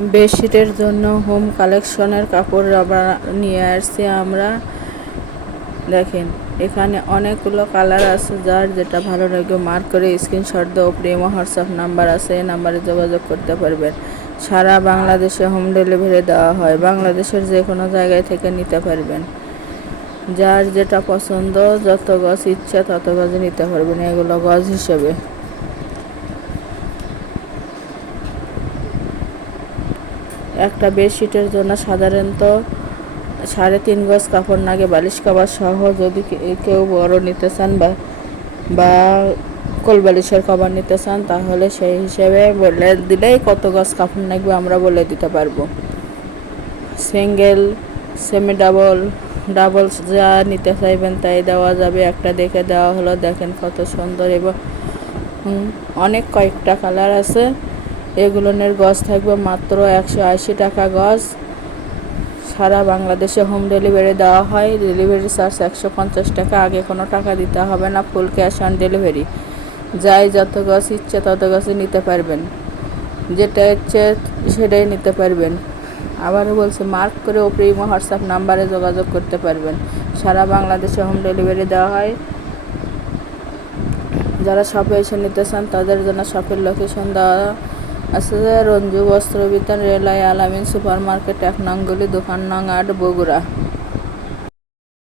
বেডশিটের জন্য হোম কালেকশনের কাপড় নিয়ে আসছি আমরা। দেখেন এখানে অনেকগুলো কালার আছে, যার যেটা ভালো লাগে মার্ক করে স্ক্রিনশট দাও। প্রেম হোয়াটসঅ্যাপ নাম্বার আছে, এই নাম্বারে যোগাযোগ করতে পারবেন। সারা বাংলাদেশে হোম ডেলিভারি দেওয়া হয়, বাংলাদেশের যে কোনো জায়গায় থেকে নিতে পারবেন। যার যেটা পছন্দ, যত গজ ইচ্ছা তত গজ নিতে পারবেন, এগুলো গজ হিসেবে। একটা বেডশিটের জন্য সাধারণত 3.5 গজ কাপড় লাগে, বালিশ কভার সহ। যদি কেউ বড় নিতে চান বা কোলবালিশের কভার নিতে চান, তাহলে সেই হিসেবে বলে দিলেই কত গজ কাপড় লাগবে আমরা বলে দিতে পারবো। সিঙ্গেল, সেমি ডাবল যা নিতে চাইবেন তাই দেওয়া যাবে। একটা দেখে দেওয়া হলো, দেখেন কত সুন্দর এবং অনেক কয়েকটা কালার আছে। এগুলোর গজ থাকবে মাত্র 180 টাকা গজ। সারা বাংলাদেশে হোম ডেলিভারি দেওয়া হয়, ডেলিভারি চার্জ 150 টাকা। আগে কোনো টাকা দিতে হবে না, ফুল ক্যাশ অন ডেলিভারি। যাই যত গজ ইচ্ছে তত গজই নিতে পারবেন, যেটা ইচ্ছে সেটাই নিতে পারবেন। আবারও বলছি, মার্ক করে ওপরে হোয়াটসঅ্যাপ নাম্বারে যোগাযোগ করতে পারবেন। সারা বাংলাদেশে হোম ডেলিভারি দেওয়া হয়। যারা শপে এসে নিতে চান তাদের জন্য শপের লোকেশন দেওয়া আছে, রঞ্জু বস্ত্র বিতান, রেলওয়ে, আলামিন সুপার মার্কেট, 1 নং গলি, দোকান নং 8, বগুড়া।